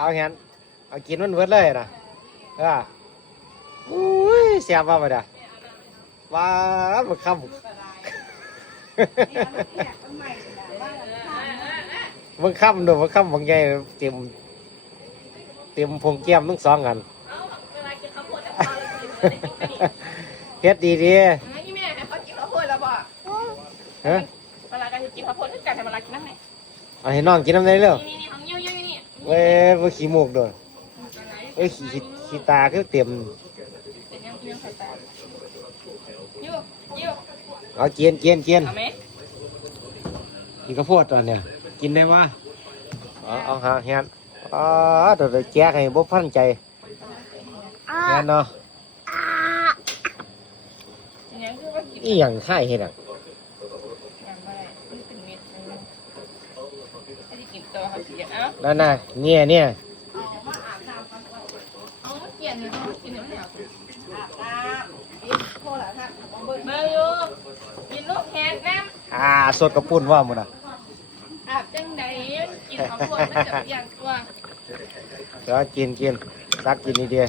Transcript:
เอาเห็นเอากินมันเวิร์ดเลยนะอุ้ยเสียบว่าไปเด้อว้าบักคำบักคำดูบักคำบางใหญ่เต็มพงแก้มทั้งสองกันเฮ็ดดีนี่แม่เขากินข้าวโพดแล้วบ่เวลาการกินข้าวโพดคือการทำเวลากินน้ำไหนเอาให้น้องกินน้ำได้เร็วนี่ของยิ้วนี่เว้ยว่าขี้มูกด้วยเว้ยขี้ตาคือเต็มยังใส่ตายิ้วเอาเกียนเอาไหมกินข้าวโพดตอนเนี้ยกินได้วะเอาหาเฮียนเดี๋ยวแจกให้บ่พันใจเฮียนเนาะอีหยังค่ายเฮ็ดอ่ะนั่นน่ะเนี่ยเอาเกียนเนี่ยกินน้ำเหนียวเบอร์อยู่กินลูกแฮนน้ำสดกระปุ่นว่ามึงอ่ะอาบจังใดกินข้าวโพดมันจะอย่างตัวแล้วกินซักกินนี่เดียว